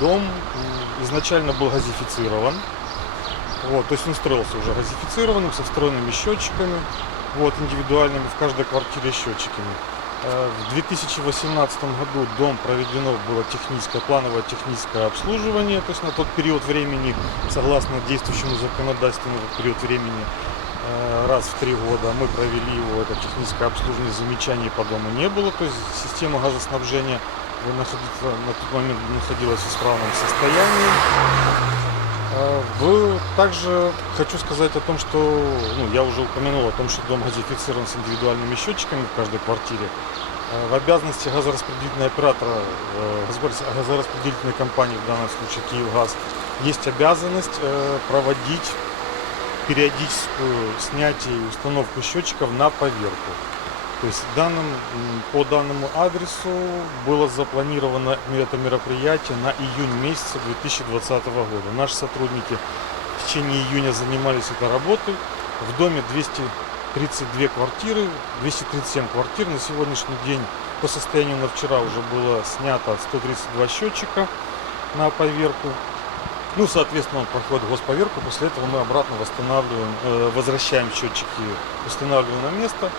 Дом изначально был газифицирован. Вот, то есть он строился уже газифицированным, со встроенными счетчиками, вот, индивидуальными в каждой квартире счетчиками. В 2018 году дом проведено было плановое техническое обслуживание, то есть на тот период времени, согласно действующему законодательству, на тот период времени, раз в 3 года мы провели его, это техническое обслуживание, замечаний по дому не было, то есть система газоснабжения на тот момент находилась в исправном состоянии. Также хочу сказать о том, что я уже упомянул о том, что дом газифицирован с индивидуальными счетчиками в каждой квартире. В обязанности газораспределительного оператора, газораспределительной компании, в данном случае Киевгаз, есть обязанность проводить периодическую снятие и установку счетчиков на поверку. То есть по данному адресу было запланировано это мероприятие на июнь месяца 2020 года. Наши сотрудники в течение июня занимались этой работой. В доме 232 квартиры, 237 квартир. На сегодняшний день, по состоянию на вчера, уже было снято 132 счетчика на поверку. Соответственно, он проходит госповерку. После этого мы обратно возвращаем счетчики, устанавливаем на место.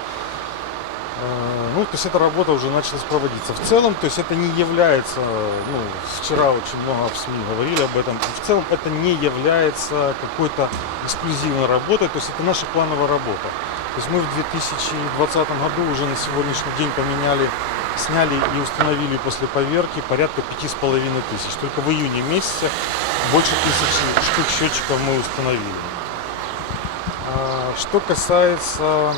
То есть эта работа уже началась проводиться. В целом, то есть это не является, вчера очень много в СМИ говорили об этом, в целом это не является какой-то эксклюзивной работой, то есть это наша плановая работа. То есть мы в 2020 году уже на сегодняшний день сняли и установили после поверки порядка 5500. Только в июне месяце больше 1000 штук счетчиков мы установили. Что касается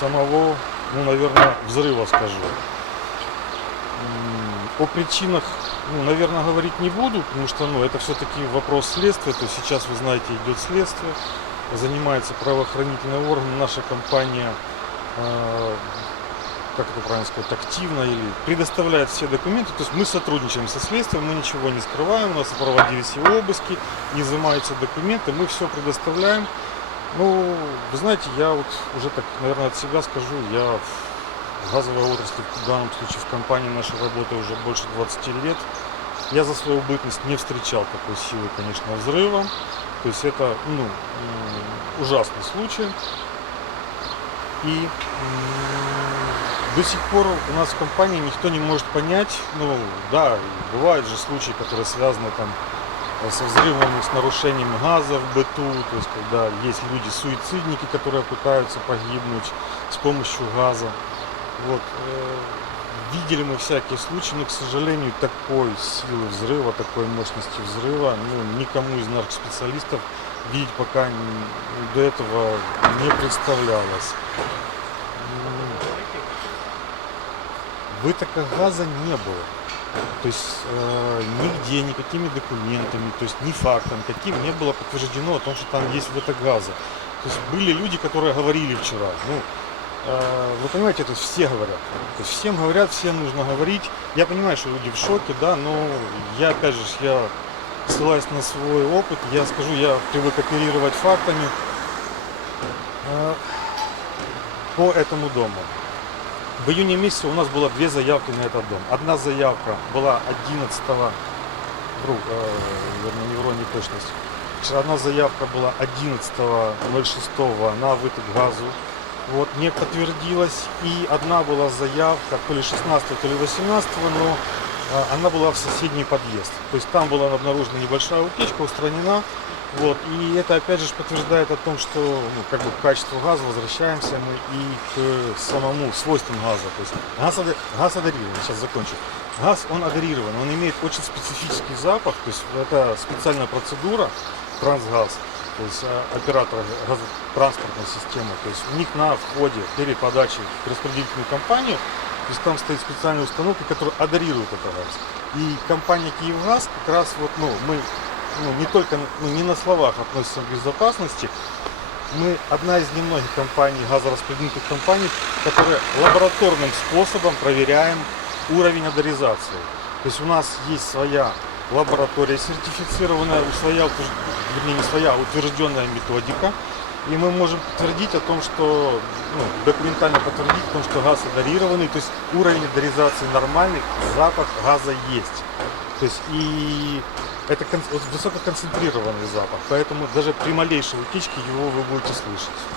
самого, наверное, взрыва, скажу. О причинах, наверное, говорить не буду, потому что, это все-таки вопрос следствия. То есть сейчас, вы знаете, идет следствие, занимается правоохранительный орган, наша компания, как это правильно сказать, активно или предоставляет все документы. То есть мы сотрудничаем со следствием, мы ничего не скрываем, у нас проводились и обыски, изымаются документы, мы все предоставляем. Вы знаете, я уже так, наверное, от себя скажу, я в газовой отрасли, в данном случае в компании нашей работаю уже больше 20 лет. Я за свою бытность не встречал такой силы, конечно, взрыва. То есть это, ужасный случай. И до сих пор у нас в компании никто не может понять, бывают же случаи, которые связаны со взрывами, с нарушением газа в быту, то есть когда есть люди-суицидники, которые пытаются погибнуть с помощью газа. Видели мы всякие случаи, но, к сожалению, такой силы взрыва, такой мощности взрыва, никому из наших специалистов видеть пока до этого не представлялось. Вытока газа не было. То есть нигде, никакими документами, то есть ни фактом, каким не было подтверждено о том, что там есть выток газа. То есть были люди, которые говорили вчера. Вы понимаете, это все говорят. То есть всем говорят, всем нужно говорить. Я понимаю, что люди в шоке, но я, опять же, ссылаясь на свой опыт, я скажу, я привык оперировать фактами по этому дому. В июне месяце у нас было 2 заявки на этот дом. Одна заявка была 11-го, не вру, не точность. Одна заявка была 11.06 на выток газу. Не подтвердилась. И одна была заявка, то ли 16, то ли 18, но она была в соседний подъезд. То есть там была обнаружена небольшая утечка, устранена. И это опять же подтверждает о том, что к качеству газа возвращаемся мы и к самому свойствам газа. То есть газ адарирован, сейчас закончу. Газ, он адарирован, он имеет очень специфический запах, то есть это специальная процедура, трансгаз, то есть оператора газотранспортной системы, то есть у них на входе перед подачей в распределительную компанию, то есть там стоит специальная установка, которая адарирует этот газ. И компания Киевгаз как раз мы не только не на словах относится к безопасности, мы одна из немногих компаний, газораспределительных компаний, которые лабораторным способом проверяем уровень адаризации. То есть у нас есть своя лаборатория сертифицированная, утвержденная методика, и мы можем подтвердить о том, что документально подтвердить о том, что газ адарированный, то есть уровень адаризации нормальный, запах газа есть. То есть и это вот высококонцентрированный запах, поэтому даже при малейшей утечке его вы будете слышать.